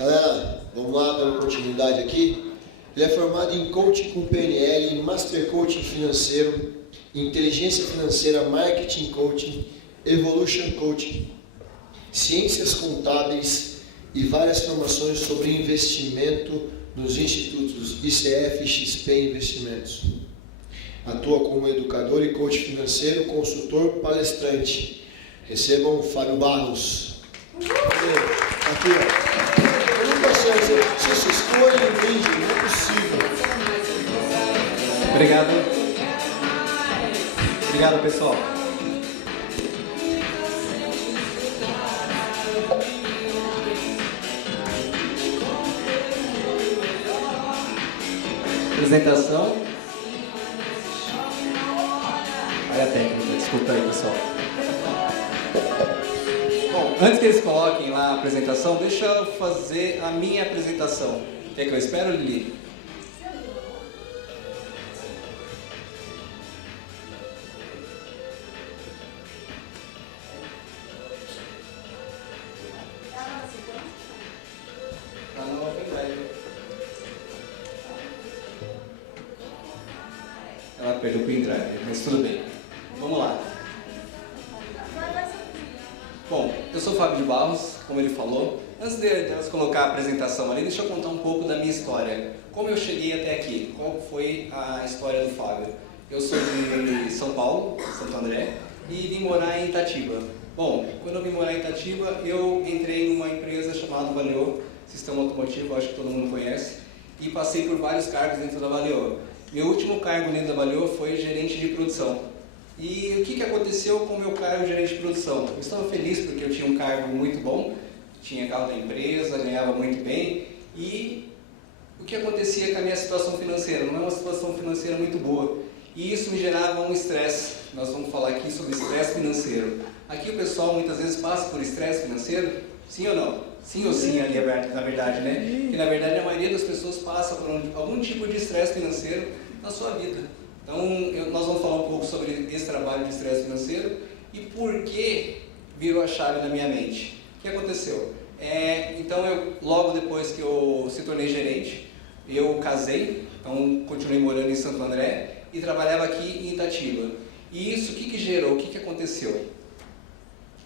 Galera, vamos lá, dando continuidade aqui. Ele é formado em Coaching com PNL, em Master Coaching Financeiro, Inteligência Financeira, Marketing Coaching, Evolution Coaching, Ciências Contábeis e várias formações sobre investimento nos institutos ICF e XP Investimentos. Atua como educador e coach financeiro, consultor, palestrante. Recebam o Fábio Barros. Aqui, ó. Eu não posso dizer, se escolhe um vídeo, não é possível. Obrigado. Obrigado, pessoal. Apresentação. Olha a técnica, desculpa aí, pessoal. Bom, antes que eles coloquem lá a apresentação, deixa eu fazer a minha apresentação. Quer que eu espero, Lili? Ela perdeu o pendrive, mas tudo bem. Vamos lá. Bom, eu sou o Fábio de Barros, como ele falou. Antes de nós colocar a apresentação ali, deixa eu contar um pouco da minha história. Como eu cheguei até aqui? Qual foi a história do Fábio? Eu sou de São Paulo, Santo André, e vim morar em Itatiba. Bom, quando eu vim morar em Itatiba, eu entrei numa empresa chamada Valeo, Sistema Automotivo, acho que todo mundo conhece, e passei por vários cargos dentro da Valeo. Meu último cargo dentro da Valeo foi gerente de produção. E o que aconteceu com o meu cargo de gerente de produção? Eu estava feliz porque eu tinha um cargo muito bom, tinha carro da empresa, ganhava muito bem. E o que acontecia com a minha situação financeira? Não é uma situação financeira muito boa. E isso me gerava um estresse. Nós vamos falar aqui sobre estresse financeiro. Aqui o pessoal muitas vezes passa por estresse financeiro? Sim ou não? Sim ou sim, ali aberto, na verdade, né? Porque na verdade a maioria das pessoas passa por algum tipo de estresse financeiro na sua vida. Então, nós vamos falar um pouco sobre esse trabalho de estresse financeiro e por que virou a chave na minha mente. O que aconteceu? Então, logo depois que eu se tornei gerente, eu casei, então continuei morando em Santo André e trabalhava aqui em Itatiba. E isso, o que gerou? O que aconteceu?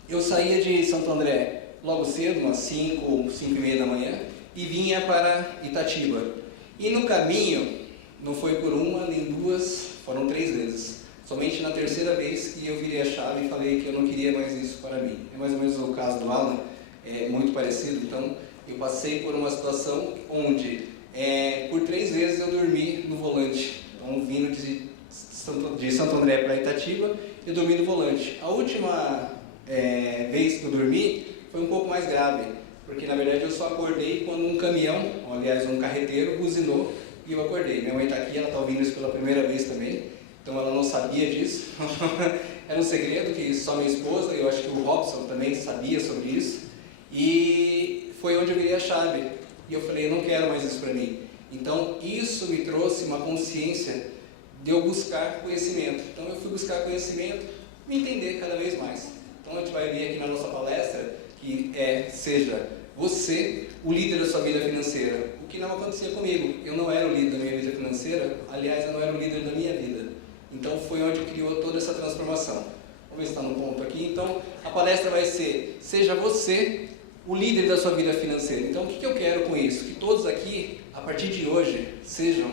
Eu saía de Santo André logo cedo, umas 5, 5 e meia da manhã, e vinha para Itatiba. E no caminho, não foi por uma nem duas, foram 3 vezes. Somente na terceira vez que eu virei a chave e falei que eu não queria mais isso para mim. É mais ou menos o caso do Alan, é muito parecido. Então, eu passei por uma situação onde, por 3 vezes eu dormi no volante. Então, vindo de Santo André para Itatiba, eu dormi no volante. A última vez que eu dormi foi um pouco mais grave, porque na verdade eu só acordei quando um caminhão, aliás um carreteiro, buzinou e eu acordei. Minha mãe está aqui, ela está ouvindo isso pela primeira vez também, então ela não sabia disso. Era um segredo que só minha esposa, eu acho que o Robson também sabia sobre isso, e foi onde eu virei a chave. E eu falei, eu não quero mais isso para mim. Então isso me trouxe uma consciência de eu buscar conhecimento. Então eu fui buscar conhecimento, me entender cada vez mais. Então a gente vai ver aqui na nossa palestra que seja você o líder da sua vida financeira. O que não acontecia comigo. Eu não era o líder da minha vida financeira, aliás, eu não era o líder da minha vida. Então foi onde criou toda essa transformação. Vamos ver se está no ponto aqui. Então a palestra vai ser, seja você o líder da sua vida financeira. Então o que eu quero com isso? Que todos aqui, a partir de hoje, sejam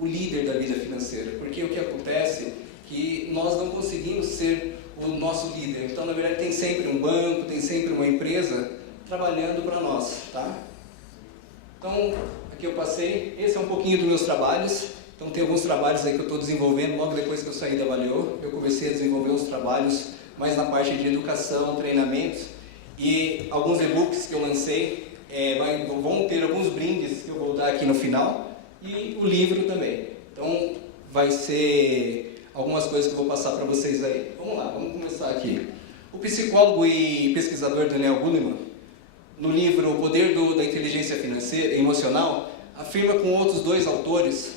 o líder da vida financeira. Porque o que acontece é que nós não conseguimos ser o nosso líder. Então, na verdade, tem sempre um banco, tem sempre uma empresa trabalhando para nós, tá? Então, aqui eu passei, esse é um pouquinho dos meus trabalhos. Então, tem alguns trabalhos aí que eu estou desenvolvendo. Logo depois que eu saí da Valeo, eu comecei a desenvolver uns trabalhos mais na parte de educação, treinamentos e alguns e-books que eu lancei. Vão ter alguns brindes que eu vou dar aqui no final e o livro também. Então, vai ser algumas coisas que eu vou passar para vocês aí. Vamos lá, vamos começar aqui. O psicólogo e pesquisador Daniel Goleman, no livro O Poder da Inteligência Financeira e Emocional, afirma com outros 2 autores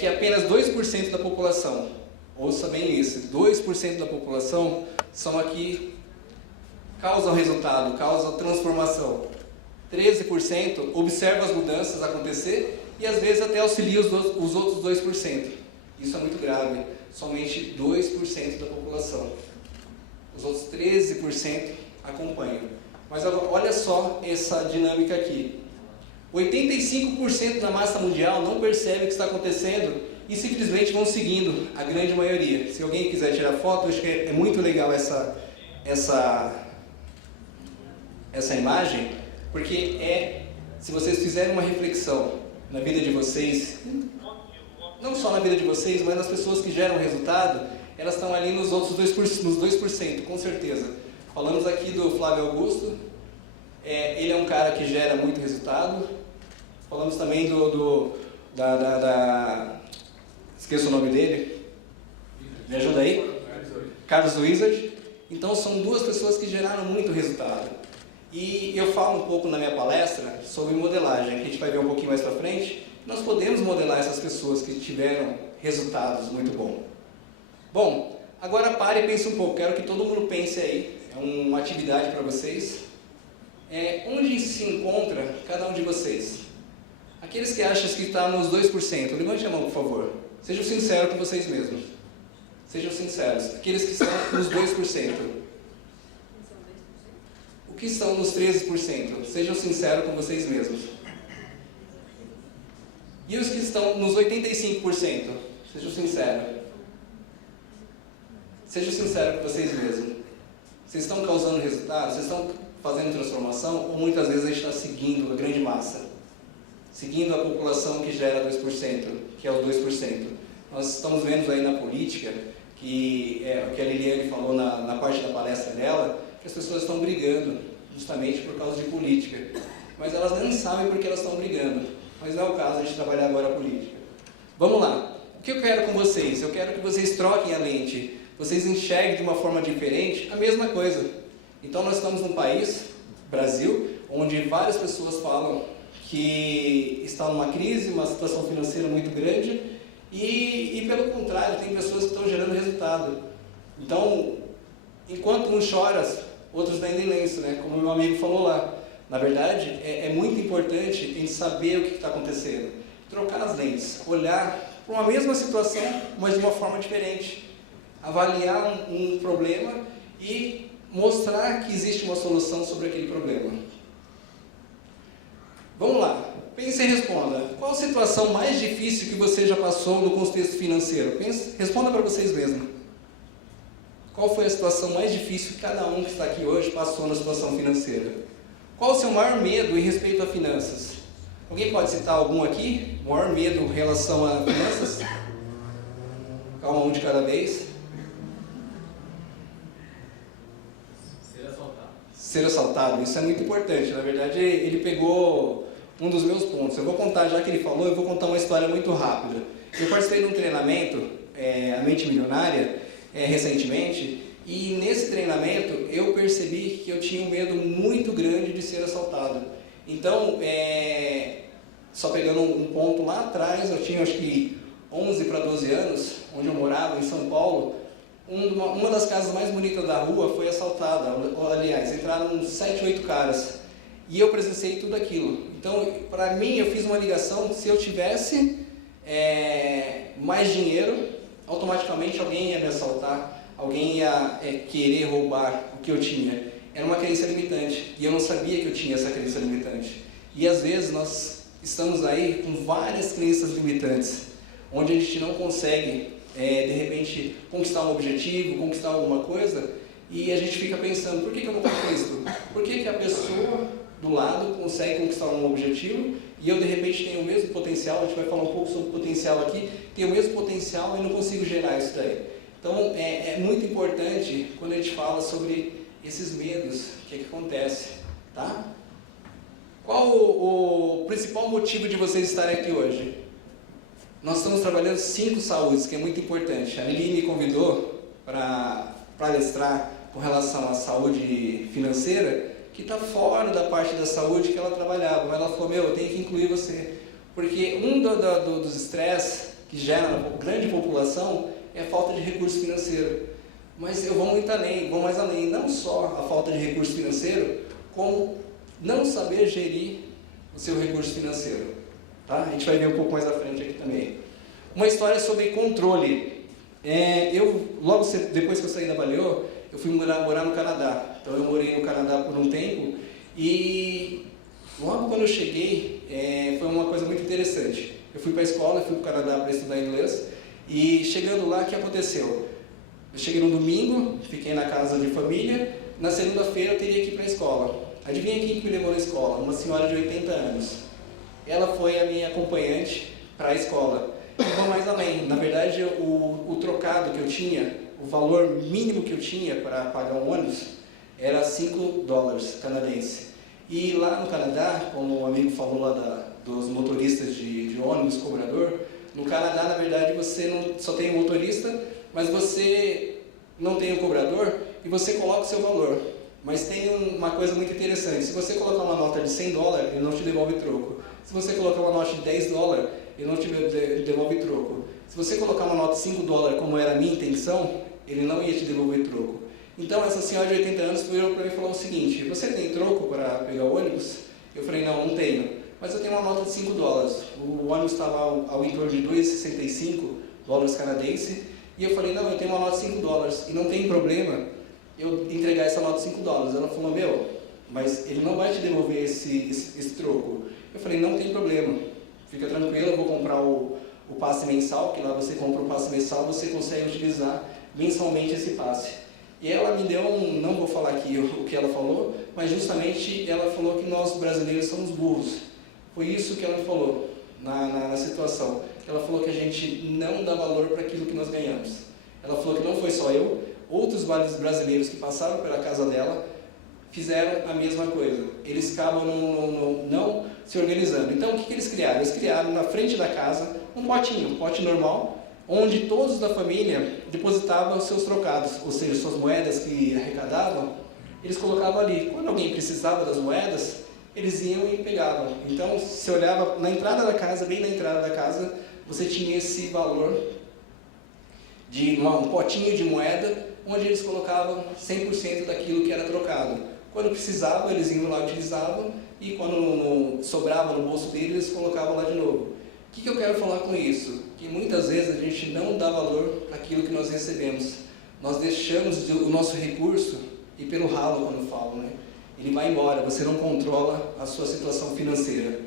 que apenas 2% da população, ouça bem isso, 2% da população são aqui, causam resultado, causam transformação. 13% observa as mudanças acontecer e às vezes até auxilia os outros 2%. Isso é muito grave. Somente 2% da população. Os outros 13% acompanham. Mas olha só essa dinâmica aqui. 85% da massa mundial não percebe o que está acontecendo e simplesmente vão seguindo a grande maioria. Se alguém quiser tirar foto, eu acho que é muito legal essa imagem, porque se vocês fizerem uma reflexão na vida de vocês, não só na vida de vocês, mas nas pessoas que geram resultado, elas estão ali nos outros 2%, com certeza. Falamos aqui do Flávio Augusto, ele é um cara que gera muito resultado. Falamos também esqueço o nome dele, me ajuda aí? Carlos Wizard. Então são duas pessoas que geraram muito resultado. E eu falo um pouco na minha palestra sobre modelagem, que a gente vai ver um pouquinho mais para frente. Nós podemos modelar essas pessoas que tiveram resultados muito bons. Bom, agora pare e pense um pouco, quero que todo mundo pense aí, é uma atividade para vocês. Onde se encontra cada um de vocês? Aqueles que acham que está nos 2%, levante a mão, por favor. Sejam sinceros com vocês mesmos. Sejam sinceros. Aqueles que estão nos 2%. O que estão nos 13%? Sejam sinceros com vocês mesmos. E os que estão nos 85%? Sejam sinceros. Sejam sinceros com vocês mesmos. Vocês estão causando resultados? Vocês estão fazendo transformação? Ou muitas vezes a gente está seguindo a grande massa? Seguindo a população que gera 2%, que é os 2%. Nós estamos vendo aí na política, que o que a Liliane falou na parte da palestra dela, que as pessoas estão brigando justamente por causa de política. Mas elas nem sabem por que elas estão brigando. Mas não é o caso de trabalhar agora a política. Vamos lá. O que eu quero com vocês? Eu quero que vocês troquem a lente. Vocês enxerguem de uma forma diferente a mesma coisa. Então nós estamos num país, Brasil, onde várias pessoas falam que está numa crise, uma situação financeira muito grande e pelo contrário, tem pessoas que estão gerando resultado. Então, enquanto um chora, outros vendem lenço, né? Como meu amigo falou lá. Na verdade, é muito importante a gente saber o que está acontecendo. Trocar as lentes, olhar para uma mesma situação, mas de uma forma diferente. Avaliar um problema e mostrar que existe uma solução sobre aquele problema. Vamos lá, pense e responda. Qual a situação mais difícil que você já passou no contexto financeiro? Responda para vocês mesmos. Qual foi a situação mais difícil que cada um que está aqui hoje passou na situação financeira? Qual o seu maior medo em respeito a finanças? Alguém pode citar algum aqui? O maior medo em relação a finanças? Calma, um de cada vez. Ser assaltado, isso é muito importante. Na verdade, ele pegou um dos meus pontos. Eu vou contar, já que ele falou, eu vou contar uma história muito rápida. Eu participei de um treinamento, a Mente Milionária, recentemente, e nesse treinamento eu percebi que eu tinha um medo muito grande de ser assaltado. Então, só pegando um ponto lá atrás, eu tinha acho que 11 para 12 anos, onde eu morava, em São Paulo. Uma das casas mais bonitas da rua foi assaltada. Aliás, entraram uns 7, 8 caras. E eu presenciei tudo aquilo. Então, para mim, eu fiz uma ligação. Se eu tivesse mais dinheiro, automaticamente alguém ia me assaltar. Alguém ia querer roubar o que eu tinha. Era uma crença limitante. E eu não sabia que eu tinha essa crença limitante. E às vezes nós estamos aí com várias crenças limitantes, onde a gente não consegue de repente conquistar um objetivo, conquistar alguma coisa, e a gente fica pensando, por que eu não conquisto? Por que a pessoa do lado consegue conquistar um objetivo e eu de repente tenho o mesmo potencial? A gente vai falar um pouco sobre potencial aqui, tenho o mesmo potencial e não consigo gerar isso daí. Então é muito importante quando a gente fala sobre esses medos, o que acontece, tá? Qual o principal motivo de vocês estarem aqui hoje? Nós estamos trabalhando 5 saúdes, que é muito importante. A Lili me convidou para palestrar com relação à saúde financeira, que está fora da parte da saúde que ela trabalhava. Mas ela falou, eu tenho que incluir você. Porque um dos estresses que gera na grande população é a falta de recurso financeiro. Mas eu vou muito além, vou mais além. Não só a falta de recurso financeiro, como não saber gerir o seu recurso financeiro. Tá? A gente vai ver um pouco mais à frente aqui também. Uma história sobre controle. Logo depois que eu saí da Valeo, eu fui morar no Canadá. Então eu morei no Canadá por um tempo e logo quando eu cheguei, foi uma coisa muito interessante. Eu fui para a escola, fui para o Canadá para estudar inglês e chegando lá, o que aconteceu? Eu cheguei no domingo, fiquei na casa de família, na segunda-feira eu teria que ir para a escola. Adivinha quem que me levou na escola? Uma senhora de 80 anos. Ela foi a minha acompanhante para a escola. E vou mais além. Na verdade, o trocado que eu tinha, o valor mínimo que eu tinha para pagar um ônibus, era $5 canadenses. E lá no Canadá, como o amigo falou lá dos motoristas de ônibus, cobrador, no Canadá, na verdade, você não só tem o motorista, mas você não tem o cobrador e você coloca o seu valor. Mas tem uma coisa muito interessante, se você colocar uma nota de $100, ele não te devolve troco. Se você colocar uma nota de $10, ele não te devolve troco. Se você colocar uma nota de $5, como era a minha intenção, ele não ia te devolver troco. Então essa senhora de 80 anos virou para mim e falou o seguinte: você tem troco para pegar o ônibus? Eu falei, não tenho. Mas eu tenho uma nota de $5. O ônibus estava ao entorno de $2,65 canadenses. E eu falei, não, eu tenho uma nota de $5 e não tem problema eu entregar essa nota de $5. Ela falou, mas ele não vai te devolver esse troco. Eu falei, não tem problema, fica tranquilo, eu vou comprar o passe mensal, que lá você compra o passe mensal, você consegue utilizar mensalmente esse passe. E ela me deu não vou falar aqui o que ela falou, mas justamente ela falou que nós brasileiros somos burros. Foi isso que ela me falou na situação. Ela falou que a gente não dá valor para aquilo que nós ganhamos. Ela falou que não foi só eu, outros vários brasileiros que passaram pela casa dela fizeram a mesma coisa. Eles acabam não se organizando. Então, o que eles criaram? Eles criaram na frente da casa um pote normal, onde todos da família depositavam seus trocados, ou seja, suas moedas que arrecadavam, eles colocavam ali. Quando alguém precisava das moedas, eles iam e pegavam. Então, você olhava na entrada da casa, bem na entrada da casa, você tinha esse valor de um potinho de moeda, onde eles colocavam 100% daquilo que era trocado. Quando precisavam, eles iam lá, utilizavam, e quando sobrava no bolso deles, eles colocavam lá de novo. O que eu quero falar com isso? Que muitas vezes a gente não dá valor para aquilo que nós recebemos. Nós deixamos o nosso recurso ir pelo ralo, quando eu falo, né? Ele vai embora, você não controla a sua situação financeira.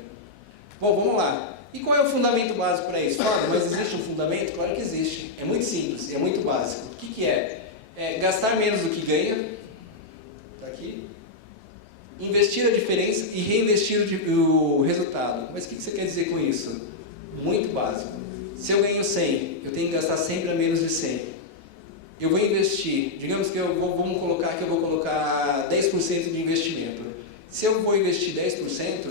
Bom, vamos lá. E qual é o fundamento básico para isso? Fala, mas existe um fundamento? Claro que existe. É muito simples, é muito básico. O que é? Gastar menos do que ganha. Está aqui. Investir a diferença e reinvestir o resultado. Mas o que você quer dizer com isso? Muito básico. Se eu ganho 100, eu tenho que gastar sempre a menos de 100. Eu vou investir, digamos que vamos colocar que eu vou colocar 10% de investimento. Se eu vou investir 10%,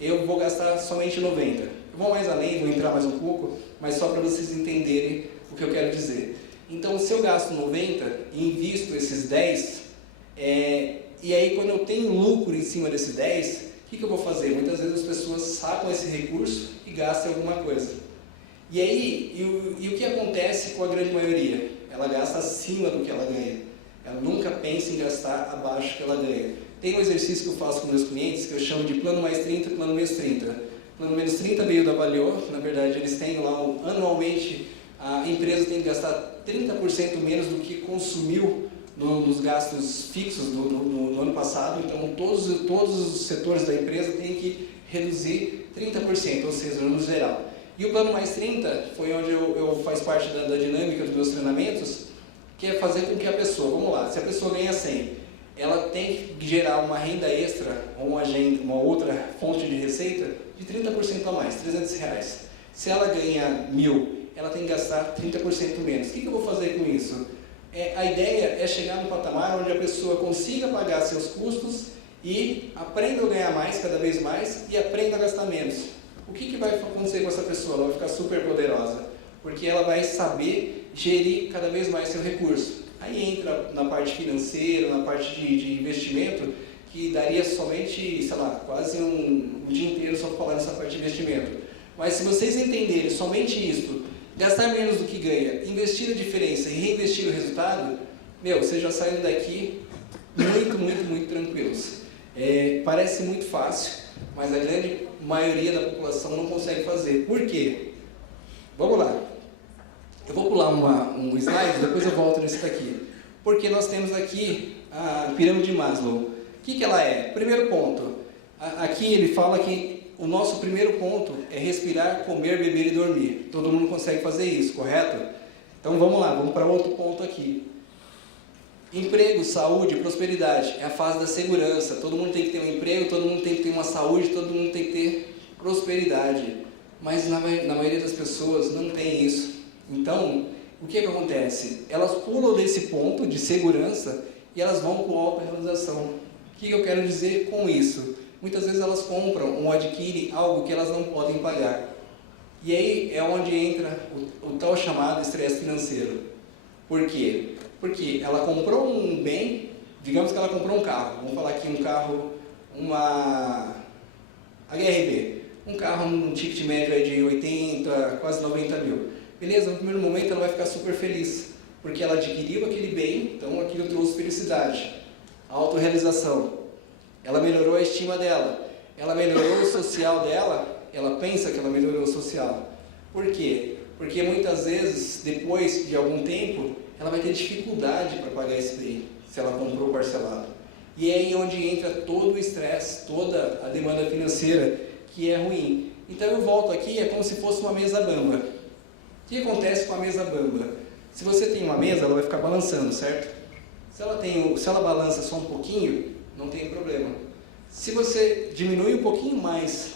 eu vou gastar somente 90%. Eu vou mais além, vou entrar mais um pouco, mas só para vocês entenderem o que eu quero dizer. Então, se eu gasto 90% e invisto esses 10%, e aí quando eu tenho lucro em cima desse 10%, o que eu vou fazer? Muitas vezes as pessoas sacam esse recurso e gastam alguma coisa. E aí, o que acontece com a grande maioria? Ela gasta acima do que ela ganha. Ela nunca pensa em gastar abaixo do que ela ganha. Tem um exercício que eu faço com meus clientes, que eu chamo de plano mais 30, plano menos 30. Plano menos 30 veio da Valeo, na verdade eles têm lá, anualmente, a empresa tem que gastar 30% menos do que consumiu nos gastos fixos no ano passado. Então, todos os setores da empresa têm que reduzir 30%, ou seja, no geral. E o plano mais 30 foi onde eu faço parte da dinâmica dos meus treinamentos, que é fazer com que a pessoa, vamos lá, se a pessoa ganha 100, ela tem que gerar uma renda extra, ou uma outra fonte de receita, de 30% a mais, R$300. Se ela ganha 1.000, ela tem que gastar 30% menos. O que eu vou fazer com isso? A ideia é chegar no patamar onde a pessoa consiga pagar seus custos e aprenda a ganhar mais, cada vez mais, e aprenda a gastar menos. O que vai acontecer com essa pessoa? Ela vai ficar super poderosa, porque ela vai saber gerir cada vez mais seu recurso. Aí entra na parte financeira, na parte de investimento, que daria somente, sei lá, quase um dia inteiro só para falar nessa parte de investimento. Mas se vocês entenderem somente isso, gastar menos do que ganha, investir a diferença e reinvestir o resultado, vocês já saem daqui muito tranquilos. Parece muito fácil, mas a grande maioria da população não consegue fazer. Por quê? Vamos lá. Eu vou pular um slide, depois eu volto nesse daqui. Porque nós temos aqui a pirâmide de Maslow. O que ela é? Primeiro ponto. Aqui ele fala que o nosso primeiro ponto é respirar, comer, beber e dormir. Todo mundo consegue fazer isso, correto? Então vamos lá, vamos para outro ponto aqui. Emprego, saúde, prosperidade. É a fase da segurança. Todo mundo tem que ter um emprego, todo mundo tem que ter uma saúde, todo mundo tem que ter prosperidade. Mas na maioria das pessoas não tem isso. Então, o que acontece? Elas pulam desse ponto de segurança e elas vão para a autorrealização. O que eu quero dizer com isso? Muitas vezes elas compram ou adquirem algo que elas não podem pagar. E aí é onde entra o tal chamado estresse financeiro. Por quê? Porque ela comprou um bem, digamos que ela comprou um carro. Vamos falar aqui um carro, a HRV. Um carro, um ticket médio aí de 80, quase 90 mil. Beleza, no primeiro momento ela vai ficar super feliz, porque ela adquiriu aquele bem, então aquilo trouxe felicidade, autorrealização. Ela melhorou a estima dela, ela melhorou o social dela, ela pensa que ela melhorou o social. Por quê? Porque muitas vezes, depois de algum tempo, ela vai ter dificuldade para pagar esse bem, se ela comprou parcelado. E é aí onde entra todo o estresse, toda a demanda financeira, que é ruim. Então eu volto aqui, é como se fosse uma mesa bamba. O que acontece com a mesa bamba? Se você tem uma mesa, ela vai ficar balançando, certo? Se ela balança só um pouquinho, não tem problema. Se você diminui um pouquinho mais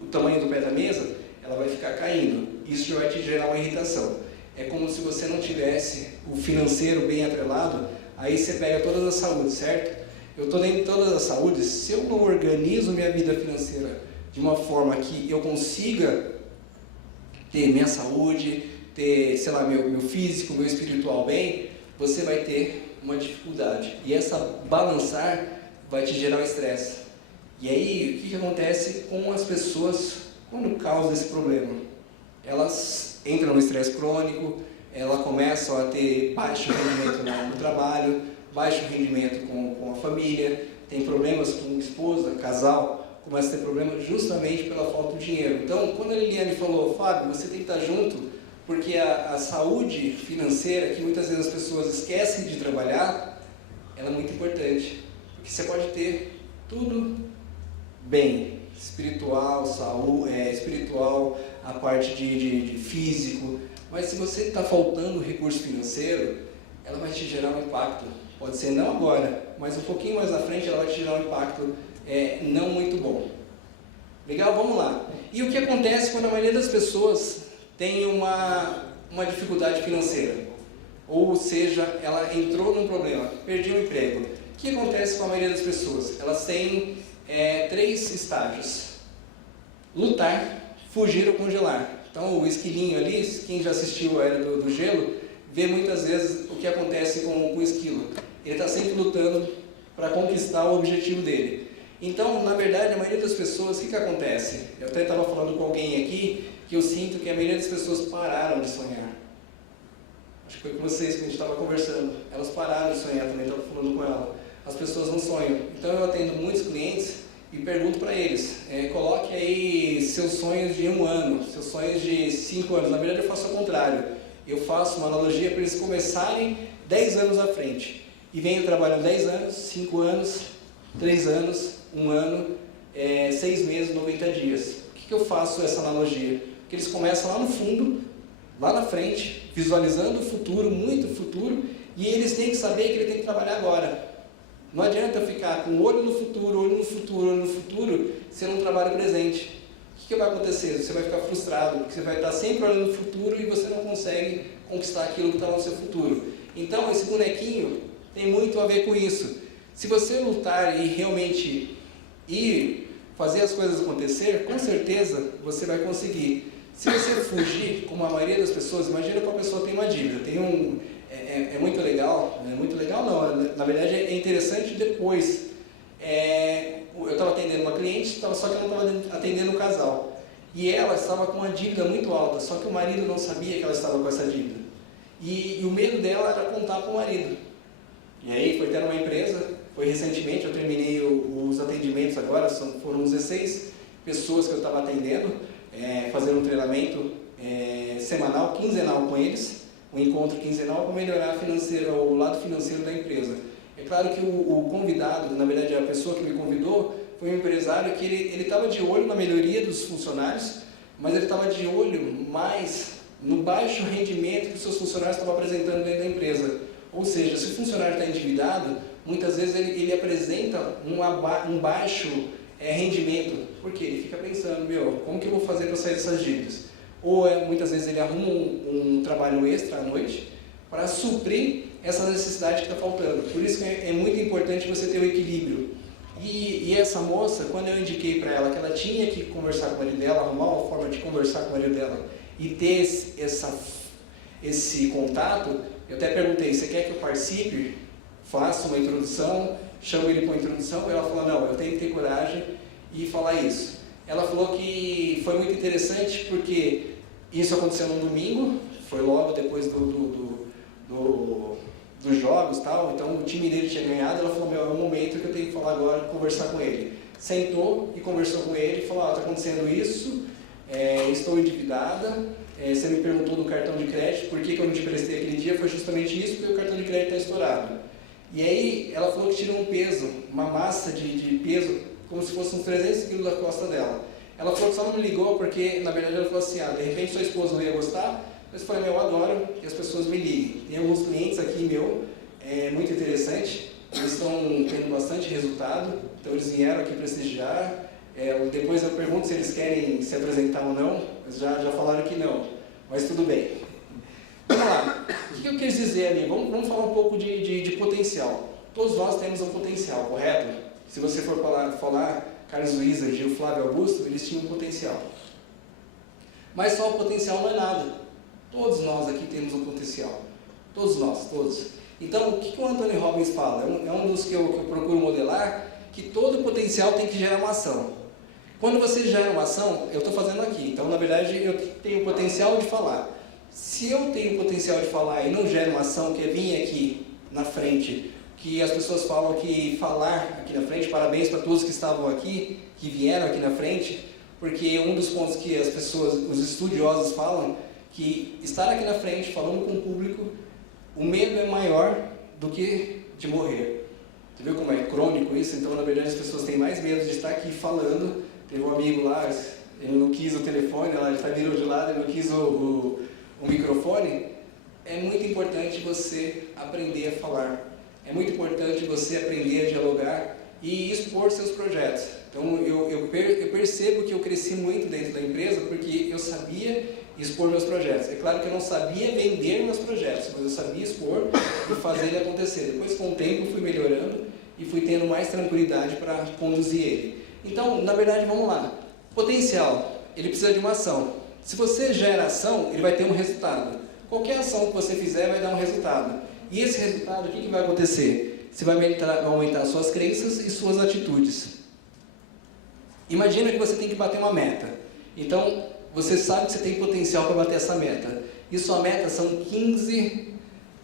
o tamanho do pé da mesa, ela vai ficar caindo. Isso já vai te gerar uma irritação. É como se você não tivesse o financeiro bem atrelado, aí você pega todas as saúdes, certo? Eu estou dentro de todas as saúdes, se eu não organizo minha vida financeira de uma forma que eu consiga ter minha saúde, ter, sei lá, meu físico, meu espiritual bem, você vai ter uma dificuldade. E essa balançar vai te gerar um estresse. E aí, o que acontece com as pessoas quando causa esse problema? Elas entram no estresse crônico, elas começam a ter baixo rendimento no trabalho, baixo rendimento com a família, tem problemas com esposa, casal, começa a ter problemas justamente pela falta de dinheiro. Então, quando a Liliane falou, Fábio, você tem que estar junto, porque a saúde financeira, que muitas vezes as pessoas esquecem de trabalhar, ela é muito importante. Porque você pode ter tudo bem, espiritual, saúde, espiritual, a parte de físico, mas se você está faltando recurso financeiro, ela vai te gerar um impacto. Pode ser não agora, mas um pouquinho mais à frente ela vai te gerar um impacto não muito bom. Legal? Vamos lá. E o que acontece quando a maioria das pessoas tem uma dificuldade financeira? Ou seja, ela entrou num problema, perdeu o emprego. O que acontece com a maioria das pessoas? Elas têm 3 estágios. Lutar, fugir ou congelar. Então o esquilinho ali, quem já assistiu a Era do Gelo, vê muitas vezes o que acontece com o esquilo. Ele está sempre lutando para conquistar o objetivo dele. Então, na verdade, a maioria das pessoas, o que acontece? Eu até estava falando com alguém aqui, que eu sinto que a maioria das pessoas pararam de sonhar. Acho que foi com vocês que a gente estava conversando. Elas pararam de sonhar, também estava falando com ela. As pessoas não sonham. Então, eu atendo muitos clientes e pergunto para eles, coloque aí seus sonhos de 1 ano, seus sonhos de 5 anos. Na verdade, eu faço ao contrário. Eu faço uma analogia para eles começarem 10 anos à frente. E venho trabalhando 10 anos, 5 anos, 3 anos, 1 ano, 6 meses, 90 dias. Por que eu faço essa analogia? Porque eles começam lá no fundo, lá na frente, visualizando o futuro, muito futuro, e eles têm que saber que ele tem que trabalhar agora. Não adianta ficar com olho no futuro, olho no futuro, olho no futuro, se não trabalha o presente. O que vai acontecer? Você vai ficar frustrado, porque você vai estar sempre olhando no futuro e você não consegue conquistar aquilo que está no seu futuro. Então, esse bonequinho tem muito a ver com isso. Se você lutar e realmente ir fazer as coisas acontecer, com certeza você vai conseguir. Se você fugir, como a maioria das pessoas, imagina que a pessoa tem uma dívida, é muito legal, não, na verdade é interessante depois. Eu estava atendendo uma cliente, só que eu não estava atendendo um casal. E ela estava com uma dívida muito alta, só que o marido não sabia que ela estava com essa dívida. E o medo dela era contar para o marido. E aí foi até numa empresa, foi recentemente, eu terminei os atendimentos agora, foram 16 pessoas que eu estava atendendo, fazendo um treinamento semanal, quinzenal com eles, um encontro quinzenal para melhorar o lado financeiro da empresa. É claro que o convidado, na verdade a pessoa que me convidou, foi um empresário que ele estava de olho na melhoria dos funcionários, mas ele estava de olho mais no baixo rendimento que os seus funcionários estavam apresentando dentro da empresa. Ou seja, se o funcionário está endividado, muitas vezes ele apresenta um baixo rendimento. Por quê? Ele fica pensando, como que eu vou fazer para sair dessas dívidas? Ou muitas vezes ele arruma um trabalho extra à noite para suprir essa necessidade que está faltando. Por isso que é muito importante você ter o equilíbrio. E essa moça, quando eu indiquei para ela que ela tinha que conversar com o marido dela, arrumar uma forma de conversar com o marido dela e ter esse contato, eu até perguntei, você quer que eu participe? Faça uma introdução, chamo ele para uma introdução, e ela falou, não, eu tenho que ter coragem e falar isso. Ela falou que foi muito interessante porque isso aconteceu num domingo, foi logo depois dos jogos e tal, então o time dele tinha ganhado, ela falou, é um momento que eu tenho que falar agora, conversar com ele. Sentou e conversou com ele, falou, está acontecendo isso, estou endividada, você me perguntou do cartão de crédito, por que eu não te prestei aquele dia, foi justamente isso, porque o cartão de crédito está estourado. E aí ela falou que tirou um peso, uma massa de peso, como se fosse uns 300 quilos da costa dela. Ela falou que só não me ligou porque, na verdade, ela falou assim, de repente sua esposa não ia gostar, mas eu falei, eu adoro que as pessoas me liguem. Tem alguns clientes aqui, muito interessante, eles estão tendo bastante resultado, então eles vieram aqui prestigiar. Depois eu pergunto se eles querem se apresentar ou não, mas já falaram que não, mas tudo bem. Vamos lá, o que eu quis dizer ali? Vamos falar um pouco de potencial. Todos nós temos um potencial, correto? Se você for falar Carlos Wizard e o Flávio Augusto, eles tinham um potencial. Mas só o potencial não é nada. Todos nós aqui temos um potencial. Todos nós, todos. Então, o que o Anthony Robbins fala? É um dos que eu procuro modelar, que todo potencial tem que gerar uma ação. Quando você gera uma ação, eu estou fazendo aqui. Então, na verdade, eu tenho o potencial de falar. Se eu tenho o potencial de falar e não gero uma ação, que é vir aqui na frente, que as pessoas falam que falar aqui na frente, parabéns para todos que estavam aqui, que vieram aqui na frente, porque um dos pontos que as pessoas, os estudiosos falam, que estar aqui na frente, falando com o público, o medo é maior do que de morrer. Você viu como é crônico isso? Então, na verdade, as pessoas têm mais medo de estar aqui falando. Teve um amigo lá, ele não quis o telefone, ela está virou de lado, ele não quis o microfone. É muito importante você aprender a falar. É muito importante você aprender a dialogar e expor seus projetos. Então, eu percebo que eu cresci muito dentro da empresa porque eu sabia expor meus projetos. É claro que eu não sabia vender meus projetos, mas eu sabia expor e fazer ele acontecer. Depois, com o tempo, eu fui melhorando e fui tendo mais tranquilidade para conduzir ele. Então, na verdade, vamos lá. Potencial, ele precisa de uma ação. Se você gera ação, ele vai ter um resultado. Qualquer ação que você fizer vai dar um resultado. E esse resultado, o que vai acontecer? Você vai aumentar suas crenças e suas atitudes. Imagina que você tem que bater uma meta. Então, você sabe que você tem potencial para bater essa meta. E sua meta são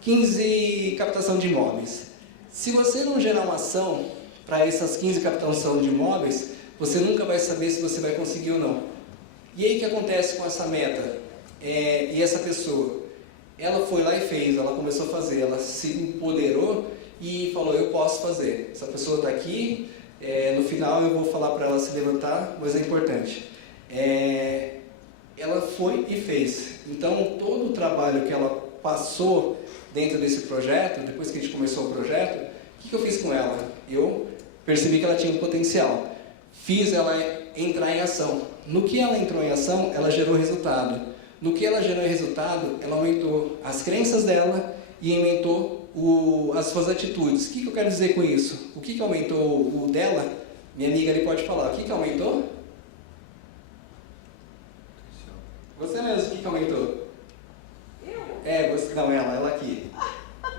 15 captação de imóveis. Se você não gerar uma ação para essas 15 captação de imóveis, você nunca vai saber se você vai conseguir ou não. E aí o que acontece com essa meta? E essa pessoa? Ela foi lá e fez, ela começou a fazer, ela se empoderou e falou, eu posso fazer. Essa pessoa está aqui, no final eu vou falar para ela se levantar, mas é importante. Ela foi e fez. Então, todo o trabalho que ela passou dentro desse projeto, depois que a gente começou o projeto, o que eu fiz com ela? Eu percebi que ela tinha um potencial. Fiz ela entrar em ação. No que ela entrou em ação, ela gerou resultado. No que ela gerou resultado, ela aumentou as crenças dela e aumentou as suas atitudes. O que eu quero dizer com isso? O que aumentou o dela? Minha amiga ali pode falar. O que aumentou? Você mesmo, o que aumentou? Eu? Você, não, ela aqui.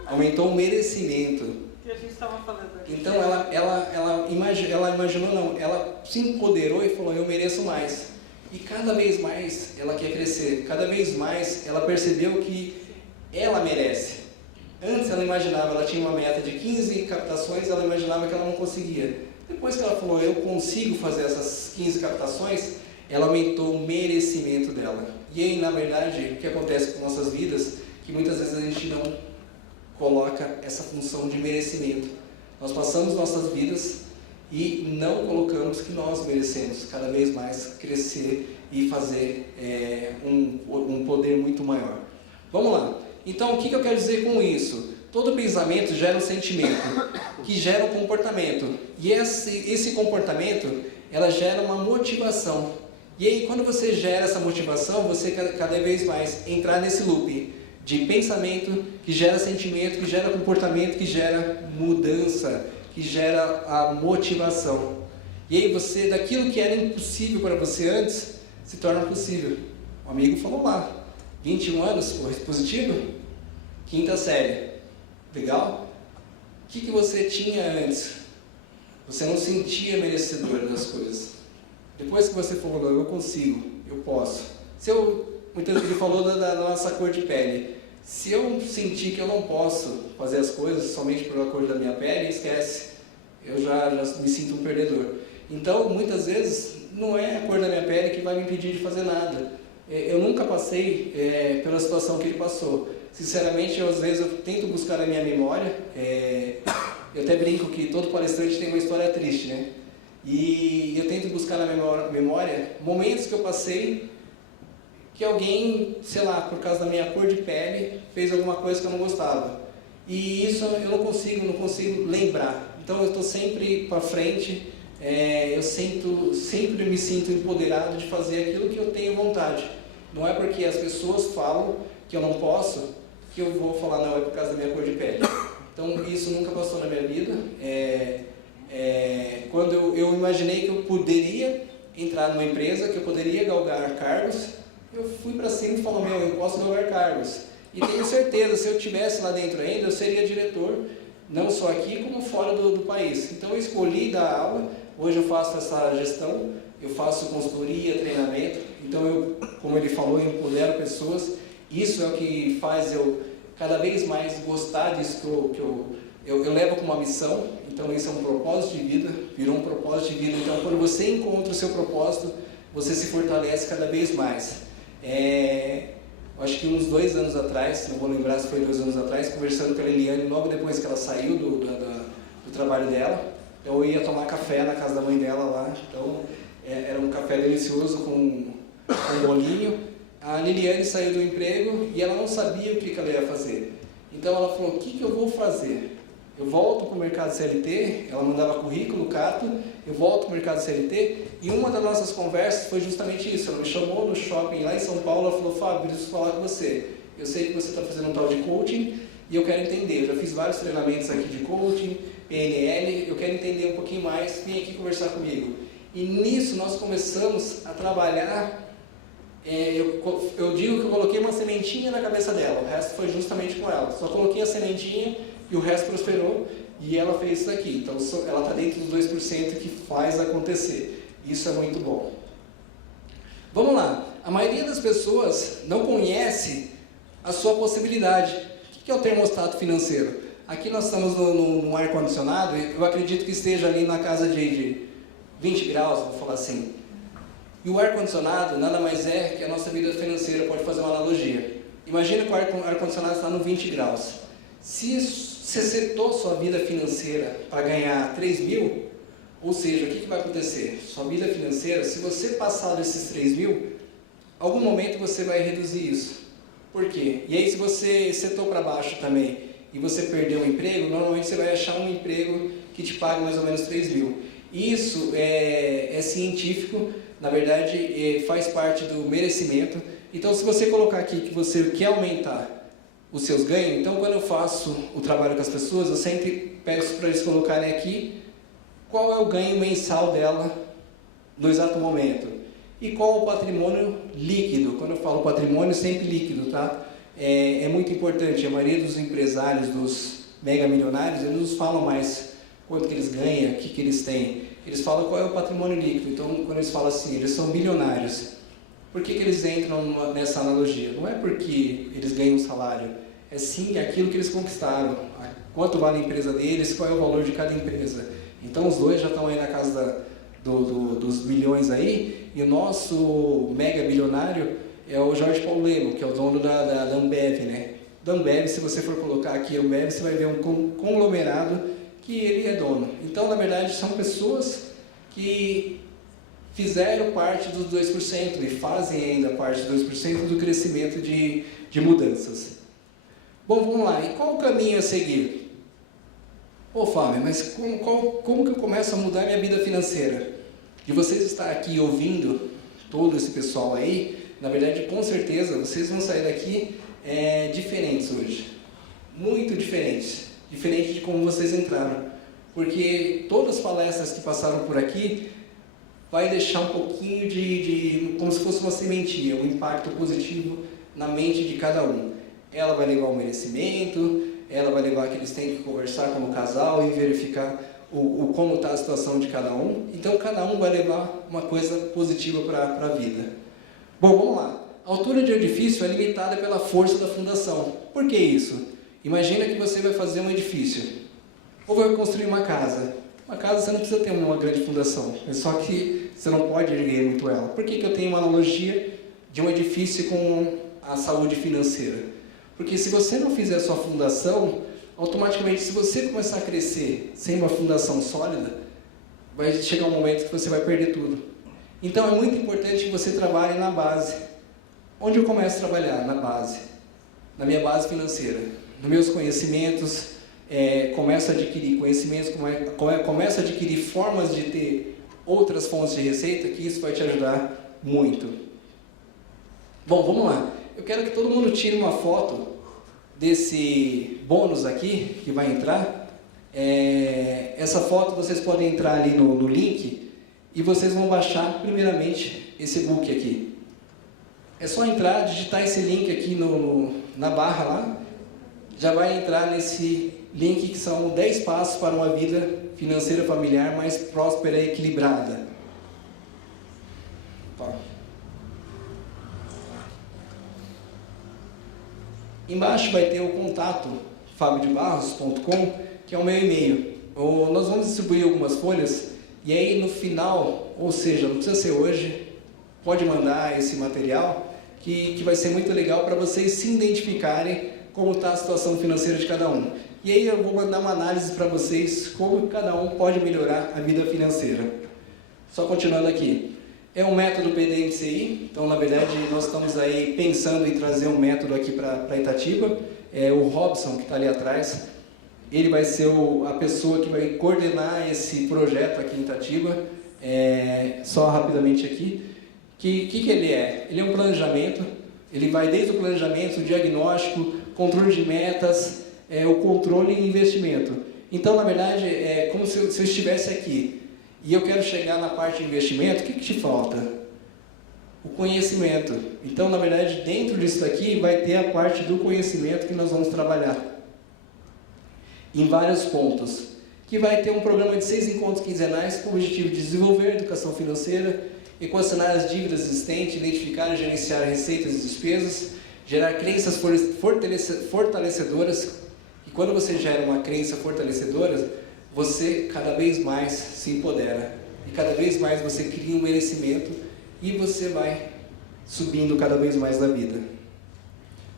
Aumentou o merecimento. Que a gente estava falando aqui. Então ela imaginou, não, ela se empoderou e falou, eu mereço mais. E cada vez mais ela quer crescer, cada vez mais ela percebeu que ela merece. Antes ela imaginava, ela tinha uma meta de 15 captações, ela imaginava que ela não conseguia. Depois que ela falou, eu consigo fazer essas 15 captações, ela aumentou o merecimento dela. E aí, na verdade, o que acontece com nossas vidas, que muitas vezes a gente não coloca essa função de merecimento. Nós passamos nossas vidas e não colocamos que nós merecemos cada vez mais crescer e fazer um poder muito maior. Vamos lá. Então, o que eu quero dizer com isso? Todo pensamento gera um sentimento, que gera um comportamento. E esse comportamento, ela gera uma motivação. E aí, quando você gera essa motivação, você cada vez mais entrar nesse loop de pensamento, que gera sentimento, que gera comportamento, que gera mudança, que gera a motivação. E aí você, daquilo que era impossível para você antes, se torna possível. Um amigo falou lá, 21 anos, positivo, 5ª série. Legal? O que você tinha antes? Você não sentia merecedor das coisas. Depois que você falou, eu consigo, eu posso. Muitas vezes ele falou da nossa cor de pele. Se eu sentir que eu não posso fazer as coisas somente pela cor da minha pele, esquece. Eu já me sinto um perdedor. Então, muitas vezes, não é a cor da minha pele que vai me impedir de fazer nada. Eu nunca passei pela situação que ele passou. Sinceramente, às vezes eu tento buscar na minha memória. Eu até brinco que todo palestrante tem uma história triste, né? E eu tento buscar na memória momentos que eu passei que alguém, sei lá, por causa da minha cor de pele, fez alguma coisa que eu não gostava. E isso eu não consigo lembrar. Então eu estou sempre para frente, eu sempre me sinto empoderado de fazer aquilo que eu tenho vontade. Não é porque as pessoas falam que eu não posso, que eu vou falar, não, é por causa da minha cor de pele. Então isso nunca passou na minha vida. Quando eu imaginei que eu poderia entrar numa empresa, que eu poderia galgar cargos, eu fui para cima e falei, eu posso galgar cargos. E tenho certeza, se eu estivesse lá dentro ainda, eu seria diretor, não só aqui, como fora do país. Então eu escolhi dar aula, hoje eu faço essa gestão, eu faço consultoria, treinamento, então eu, como ele falou, eu empodero pessoas. Isso é o que faz eu cada vez mais gostar disso que eu levo como uma missão. Então isso é um propósito de vida, virou um propósito de vida. Então quando você encontra o seu propósito, você se fortalece cada vez mais. Acho que uns 2 anos atrás, não vou lembrar se foi 2 anos atrás, conversando com a Liliane, logo depois que ela saiu do trabalho dela, eu ia tomar café na casa da mãe dela lá. Então era um café delicioso com um bolinho. A Liliane saiu do emprego e ela não sabia o que ela ia fazer. Então ela falou, o que eu vou fazer? Eu volto para o mercado CLT, ela mandava currículo, cato, eu volto para o mercado CLT, e uma das nossas conversas foi justamente isso. Ela me chamou no shopping lá em São Paulo, ela falou, Fábio, preciso falar com você. Eu sei que você está fazendo um tal de coaching, e eu quero entender. Eu já fiz vários treinamentos aqui de coaching, PNL, eu quero entender um pouquinho mais, vem aqui conversar comigo. E nisso nós começamos a trabalhar. Eu digo que eu coloquei uma sementinha na cabeça dela, o resto foi justamente com ela. Só coloquei a sementinha e o resto prosperou e ela fez isso aqui. Então ela está dentro dos 2% que faz acontecer. Isso é muito bom. Vamos lá. A maioria das pessoas não conhece a sua possibilidade. O que é o termostato financeiro? Aqui nós estamos num ar-condicionado, eu acredito que esteja ali na casa de 20 graus, vou falar assim. E o ar-condicionado nada mais é que a nossa vida financeira, pode fazer uma analogia. Imagina que o ar-condicionado está no 20 graus. Se você setou sua vida financeira para ganhar 3 mil, ou seja, o que vai acontecer? Sua vida financeira, se você passar desses 3 mil, algum momento você vai reduzir isso. Por quê? E aí se você setou para baixo também e você perdeu o emprego, normalmente você vai achar um emprego que te pague mais ou menos 3 mil. Isso é científico. Na verdade, faz parte do merecimento. Então, se você colocar aqui que você quer aumentar os seus ganhos, então quando eu faço o trabalho com as pessoas, eu sempre peço para eles colocarem aqui qual é o ganho mensal dela no exato momento e qual o patrimônio líquido. Quando eu falo patrimônio, sempre líquido, tá? É muito importante. A maioria dos empresários, dos mega milionários, eles nos falam mais quanto que eles ganham, o que eles têm. Eles falam qual é o patrimônio líquido. Então, quando eles falam assim, eles são bilionários. Por que eles entram nessa analogia? Não é porque eles ganham um salário, é sim aquilo que eles conquistaram, quanto vale a empresa deles, qual é o valor de cada empresa. Então os dois já estão aí na casa dos bilhões aí, e o nosso mega bilionário é o Jorge Paulo Lemann, que é o dono da Ambev, né? Da Ambev, se você for colocar aqui a Ambev, você vai ver um conglomerado que ele é dono. Então, na verdade, são pessoas que fizeram parte dos 2% e fazem ainda parte dos 2% do crescimento de mudanças. Bom, vamos lá. E qual o caminho a seguir? Ô Fábio, mas como que eu começo a mudar minha vida financeira? De vocês estar aqui ouvindo todo esse pessoal aí, na verdade, com certeza, vocês vão sair daqui diferentes hoje. Muito diferentes. Diferente de como vocês entraram. Porque todas as palestras que passaram por aqui vai deixar um pouquinho como se fosse uma sementinha, um impacto positivo na mente de cada um. Ela vai levar o merecimento, ela vai levar que eles têm que conversar como casal e verificar como está a situação de cada um. Então, cada um vai levar uma coisa positiva para a vida. Bom, vamos lá. A altura de edifício é limitada pela força da fundação. Por que isso? Imagina que você vai fazer um edifício, ou vai construir uma casa. Uma casa você não precisa ter uma grande fundação, é só que você não pode erguer muito ela. Por que eu tenho uma analogia de um edifício com a saúde financeira? Porque se você não fizer a sua fundação, automaticamente, se você começar a crescer sem uma fundação sólida, vai chegar um momento que você vai perder tudo. Então é muito importante que você trabalhe na base. Onde eu começo a trabalhar? Na base. Na minha base financeira. Nos meus conhecimentos, começo a adquirir conhecimentos, começo a adquirir formas de ter outras fontes de receita, que isso vai te ajudar muito. Bom, vamos lá. Eu quero que todo mundo tire uma foto desse bônus aqui, que vai entrar. Essa foto vocês podem entrar ali no link e vocês vão baixar primeiramente esse book aqui. É só entrar, digitar esse link aqui na barra lá, já vai entrar nesse link que são 10 passos para uma vida financeira familiar mais próspera e equilibrada. Tá. Embaixo vai ter o contato fabiodebarros.com, que é o meu e-mail. Nós vamos distribuir algumas folhas e aí no final, ou seja, não precisa ser hoje, pode mandar esse material que vai ser muito legal para vocês se identificarem como está a situação financeira de cada um. E aí eu vou mandar uma análise para vocês como cada um pode melhorar a vida financeira. Só continuando aqui. É um método PDMCI, então na verdade nós estamos aí pensando em trazer um método aqui para Itatiba. O Robson, que está ali atrás, ele vai ser a pessoa que vai coordenar esse projeto aqui em Itatiba. Só rapidamente aqui. Que ele é? Ele é um planejamento, ele vai desde o planejamento, o diagnóstico, controle de metas, o controle e investimento. Então, na verdade, é como se eu estivesse aqui e eu quero chegar na parte de investimento, o que te falta? O conhecimento. Então, na verdade, dentro disso daqui vai ter a parte do conhecimento que nós vamos trabalhar em vários pontos. Que vai ter um programa de 6 encontros quinzenais com o objetivo de desenvolver a educação financeira, equacionar as dívidas existentes, identificar e gerenciar receitas e despesas, gerar crenças fortalecedoras, e quando você gera uma crença fortalecedora, você cada vez mais se empodera, e cada vez mais você cria um merecimento, e você vai subindo cada vez mais na vida.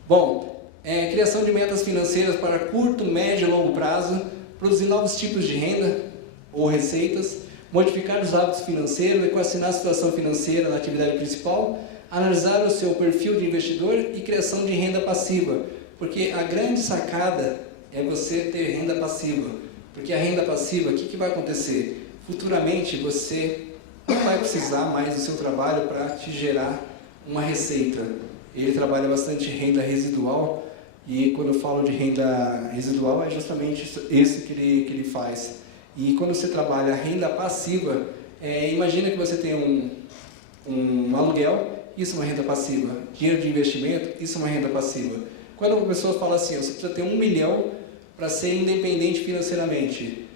Bom, criação de metas financeiras para curto, médio e longo prazo, produzir novos tipos de renda ou receitas, modificar os hábitos financeiros, equacionar a situação financeira na atividade principal, analisar o seu perfil de investidor e criação de renda passiva. Porque a grande sacada é você ter renda passiva. Porque a renda passiva, o que vai acontecer? Futuramente você não vai precisar mais do seu trabalho para te gerar uma receita. Ele trabalha bastante renda residual e quando eu falo de renda residual é justamente esse que ele faz. E quando você trabalha renda passiva, imagina que você tem um aluguel, isso é uma renda passiva. Dinheiro de investimento, isso é uma renda passiva. Quando uma pessoa fala assim, você precisa ter 1 milhão para ser independente financeiramente.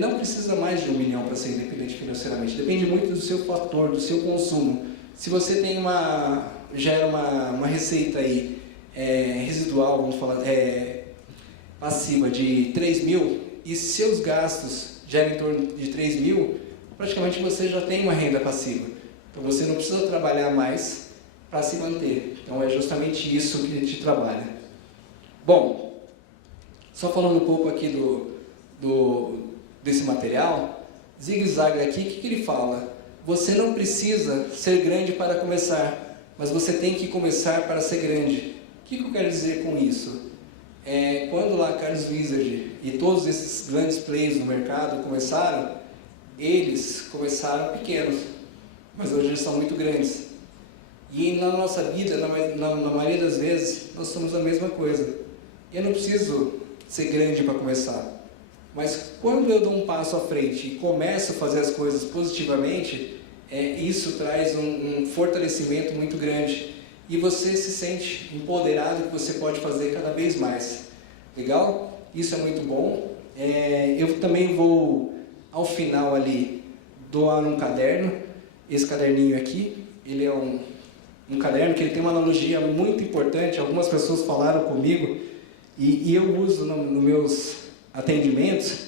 Não precisa mais de 1 milhão para ser independente financeiramente. Depende muito do seu fator, do seu consumo. Se você tem gera uma receita aí residual, vamos falar, passiva de 3 mil, e seus gastos geram em torno de 3 mil, praticamente você já tem uma renda passiva. Então você não precisa trabalhar mais para se manter. Então é justamente isso que a gente trabalha. Bom, só falando um pouco aqui desse material, Zig Ziglar aqui, o que ele fala? Você não precisa ser grande para começar, mas você tem que começar para ser grande. O que eu quero dizer com isso? Quando lá Carlos Wizard e todos esses grandes players no mercado começaram, eles começaram pequenos, mas hoje eles são muito grandes. E na nossa vida, na maioria das vezes, nós somos a mesma coisa. Eu não preciso ser grande para começar, mas quando eu dou um passo à frente e começo a fazer as coisas positivamente, isso traz um fortalecimento muito grande. E você se sente empoderado que você pode fazer cada vez mais. Legal? Isso é muito bom. Eu também vou, ao final ali, doar um caderno. Esse caderninho aqui, ele é um caderno que ele tem uma analogia muito importante. Algumas pessoas falaram comigo, e eu uso nos meus atendimentos,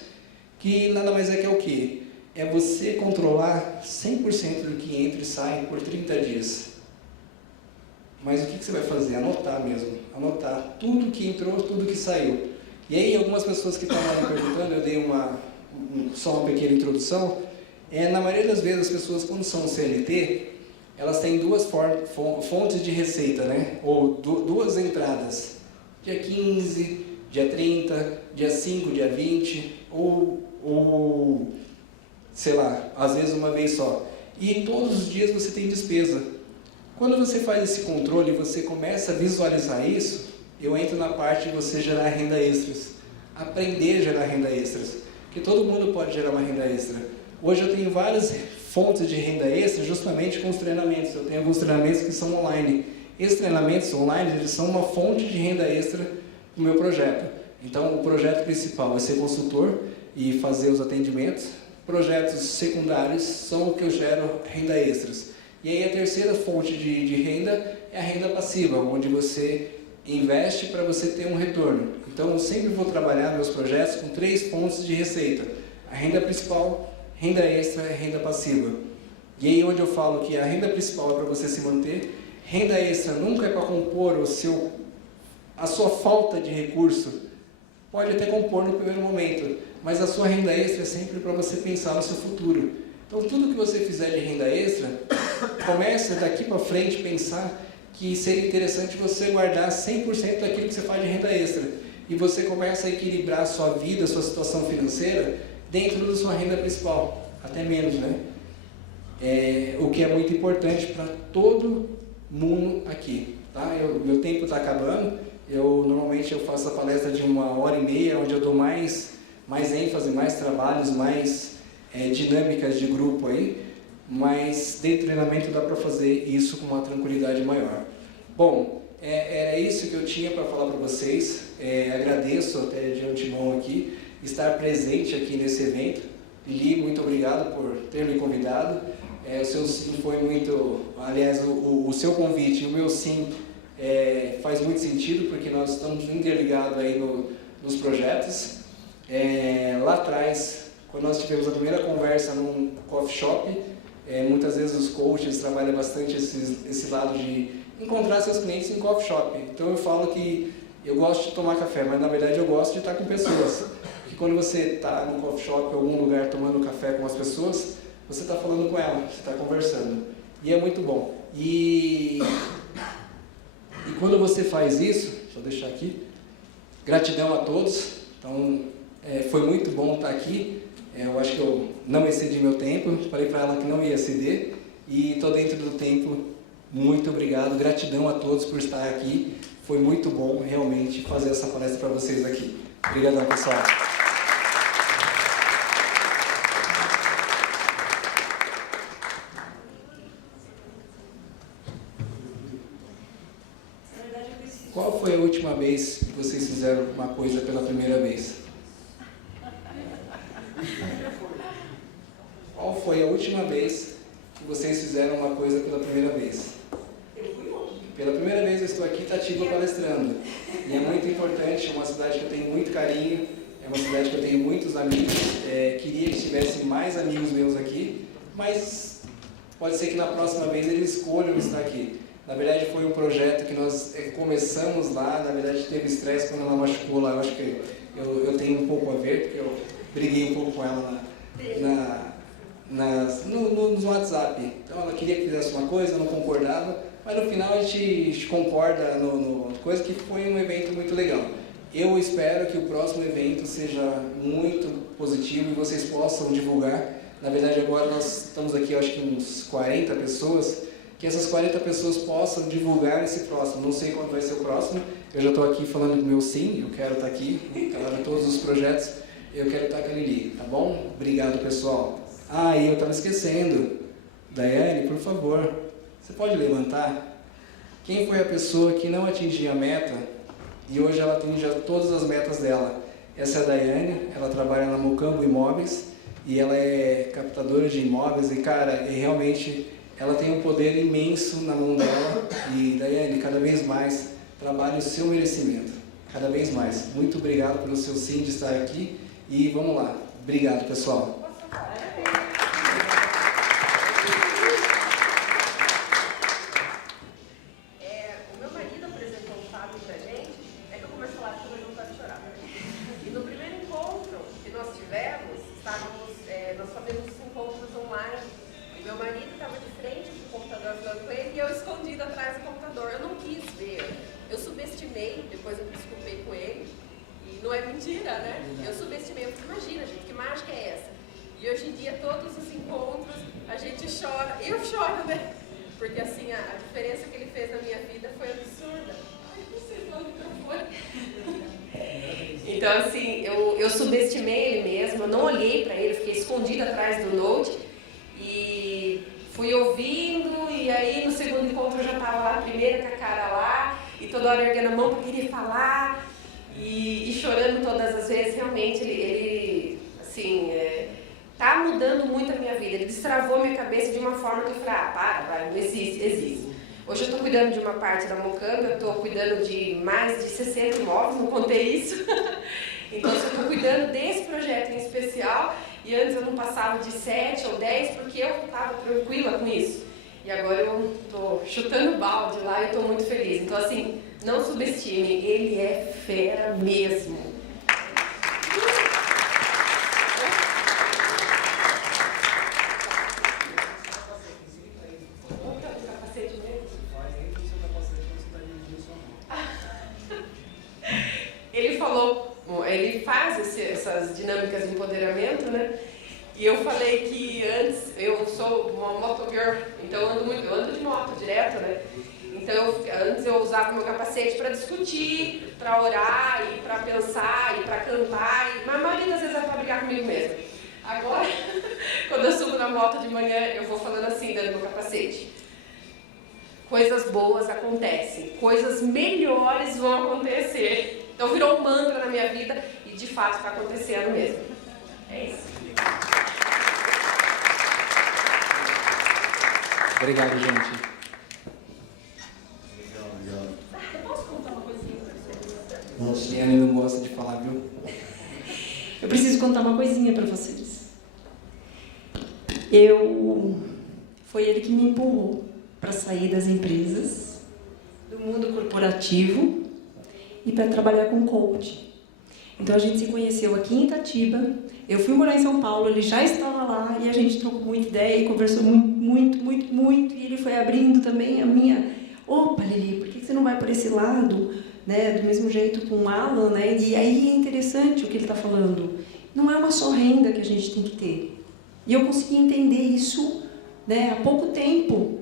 que nada mais é que o quê? É você controlar 100% do que entra e sai por 30 dias. Mas o que você vai fazer? Anotar mesmo. Anotar tudo que entrou, tudo que saiu. E aí, algumas pessoas que estavam me perguntando, eu dei só uma pequena introdução. Na maioria das vezes, as pessoas, quando são CLT, elas têm duas fontes de receita, né? Ou duas entradas. Dia 15, dia 30, dia 5, dia 20, ou sei lá, às vezes uma vez só. E todos os dias você tem despesa. Quando você faz esse controle e você começa a visualizar isso, eu entro na parte de você gerar renda extras. Aprender a gerar renda extras. Porque todo mundo pode gerar uma renda extra. Hoje eu tenho várias fontes de renda extra justamente com os treinamentos. Eu tenho alguns treinamentos que são online. Esses treinamentos online, eles são uma fonte de renda extra do meu projeto. Então, o projeto principal é ser consultor e fazer os atendimentos. Projetos secundários são o que eu gero renda extras. E aí a terceira fonte de renda é a renda passiva, onde você investe para você ter um retorno. Então eu sempre vou trabalhar meus projetos com 3 fontes de receita. A renda principal, renda extra e renda passiva. E aí onde eu falo que a renda principal é para você se manter, renda extra nunca é para compor a sua falta de recurso. Pode até compor no primeiro momento, mas a sua renda extra é sempre para você pensar no seu futuro. Então, tudo que você fizer de renda extra, comece daqui para frente pensar que seria interessante você guardar 100% daquilo que você faz de renda extra. E você começa a equilibrar a sua vida, a sua situação financeira, dentro da sua renda principal. Até menos, né? O que é muito importante para todo mundo aqui. Tá? Meu tempo está acabando. Normalmente eu faço a palestra de 1h30, onde eu dou mais ênfase, mais trabalhos, mais dinâmicas de grupo aí, mas de treinamento dá para fazer isso com uma tranquilidade maior. Bom, era isso que eu tinha para falar para vocês. Agradeço até de antemão aqui, estar presente aqui nesse evento. Lili, muito obrigado por ter me convidado. O seu sim foi muito... Aliás, o seu convite e o meu sim faz muito sentido, porque nós estamos interligados aí nos projetos. Lá atrás, quando nós tivemos a primeira conversa num coffee shop, muitas vezes os coaches trabalham bastante esse lado de encontrar seus clientes em coffee shop. Então eu falo que eu gosto de tomar café, mas na verdade eu gosto de estar com pessoas. Porque quando você está num coffee shop ou algum lugar tomando café com as pessoas, você está falando com ela, você está conversando. E é muito bom. E quando você faz isso, deixa eu deixar aqui, gratidão a todos. Então, foi muito bom estar aqui. Eu acho que eu não excedi meu tempo, falei para ela que não ia exceder e estou dentro do tempo. Muito obrigado, gratidão a todos por estar aqui. Foi muito bom realmente fazer essa palestra para vocês aqui. Obrigadão, pessoal. Qual foi a última vez que vocês fizeram uma coisa pela primeira vez? Qual foi a última vez que vocês fizeram uma coisa pela primeira vez? Eu fui ontem. Pela primeira vez eu estou aqui em Itatiba palestrando. E é muito importante, é uma cidade que eu tenho muito carinho, é uma cidade que eu tenho muitos amigos. Queria que tivesse mais amigos meus aqui, mas pode ser que na próxima vez eles escolham estar aqui. Na verdade foi um projeto que nós começamos lá, na verdade teve estresse quando ela machucou lá, eu acho que eu tenho um pouco a ver, porque eu briguei um pouco com ela no WhatsApp. Então ela queria que fizesse uma coisa, eu não concordava, mas no final a gente concorda no coisa que foi um evento muito legal. Eu espero que o próximo evento seja muito positivo e vocês possam divulgar. Na verdade agora nós estamos aqui, acho que uns 40 pessoas, que essas 40 pessoas possam divulgar esse próximo. Não sei quando vai ser o próximo, eu já estou aqui falando do meu sim, eu quero estar aqui, em todos os projetos, eu quero estar com a Lili, tá bom? Obrigado, pessoal. E eu estava esquecendo. Daiane, por favor, você pode levantar? Quem foi a pessoa que não atingia a meta e hoje ela atinge todas as metas dela? Essa é a Daiane, ela trabalha na Mocambo Imóveis e ela é captadora de imóveis e, cara, realmente ela tem um poder imenso na mão dela. E, Daiane, cada vez mais, trabalhe o seu merecimento. Cada vez mais. Muito obrigado pelo seu sim de estar aqui e vamos lá. Obrigado, pessoal. Depois eu me desculpei com ele, e não é mentira, né? Eu subestimei, imagina, gente, que mágica é essa? E hoje em dia, todos os encontros, a gente chora, eu choro, né? Porque assim, a diferença que ele fez na minha vida foi absurda. Ai, vocês não microfone. Então, assim, eu subestimei ele mesmo, eu não olhei para ele, fiquei escondida atrás do Note, e fui ouvindo, e aí no segundo encontro eu já estava lá, primeira com a cara lá, e toda hora erguendo a mão para querer falar, e chorando todas as vezes. Realmente, ele assim, tá mudando muito a minha vida. Ele destravou minha cabeça de uma forma que eu falei, não existe. Hoje eu estou cuidando de uma parte da Mocambo, eu estou cuidando de mais de 60 imóveis, não contei isso. Então, eu estou cuidando desse projeto em especial, e antes eu não passava de 7 ou 10, porque eu estava tranquila com isso. E agora eu estou chutando balde lá e estou muito feliz. Então, assim, não subestime, ele é fera mesmo. Ele falou, ele faz essas dinâmicas de empoderamento, né? E eu falei que antes, eu sou uma motogirl, então eu ando de moto direto, né? Então antes eu usava meu capacete para discutir, para orar, e para pensar, e para cantar, mas a maioria das vezes é para brigar comigo mesmo. Agora, quando eu subo na moto de manhã, eu vou falando assim, dando meu capacete. Coisas boas acontecem, coisas melhores vão acontecer. Então virou um mantra na minha vida e de fato está acontecendo mesmo. É isso. Obrigado, gente. Legal. Eu posso contar uma coisinha para vocês? Nossa. A Anne não gosta de falar, viu? Eu preciso contar uma coisinha para vocês. Foi ele que me empurrou para sair das empresas, do mundo corporativo e para trabalhar com coaching. Então a gente se conheceu aqui em Itatiba, eu fui morar em São Paulo, ele já estava lá e a gente trocou muita ideia e conversou muito, e ele foi abrindo também a minha... Opa, Lili, por que você não vai por esse lado, né? Do mesmo jeito com o Alan, né? E aí é interessante o que ele está falando. Não é uma só renda que a gente tem que ter. E eu consegui entender isso, né, há pouco tempo,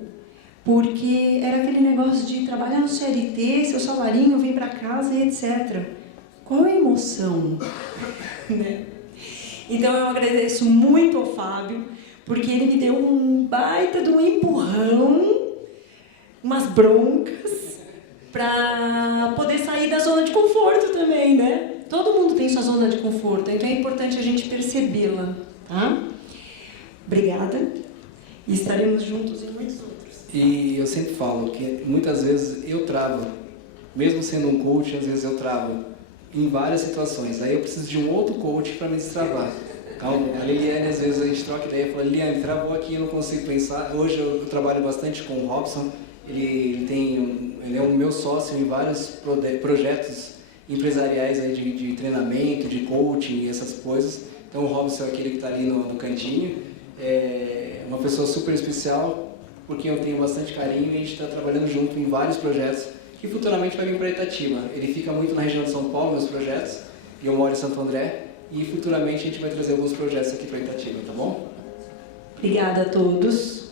porque era aquele negócio de trabalhar no CLT, seu salarinho vem para casa e etc. Qual é a emoção? Né? Então eu agradeço muito ao Fábio, porque ele me deu um baita de um empurrão, umas broncas, para poder sair da zona de conforto também, né? Todo mundo tem sua zona de conforto, então é importante a gente percebê-la, tá? Obrigada, e estaremos juntos em muitos outros. E eu sempre falo que muitas vezes eu travo, mesmo sendo um coach, às vezes eu travo em várias situações. Aí eu preciso de um outro coach para me destravar. Então, a Liliane, às vezes a gente troca ideia e fala: Liliane, travou aqui, eu não consigo pensar. Hoje eu trabalho bastante com o Robson, ele é o meu sócio em vários projetos empresariais aí de treinamento, de coaching e essas coisas. Então o Robson é aquele que está ali no cantinho, é uma pessoa super especial, por quem eu tenho bastante carinho, e a gente está trabalhando junto em vários projetos que futuramente vai vir para Itatiba. Ele fica muito na região de São Paulo, meus projetos, e eu moro em Santo André, e futuramente a gente vai trazer alguns projetos aqui para Itatiba, tá bom? Obrigada a todos.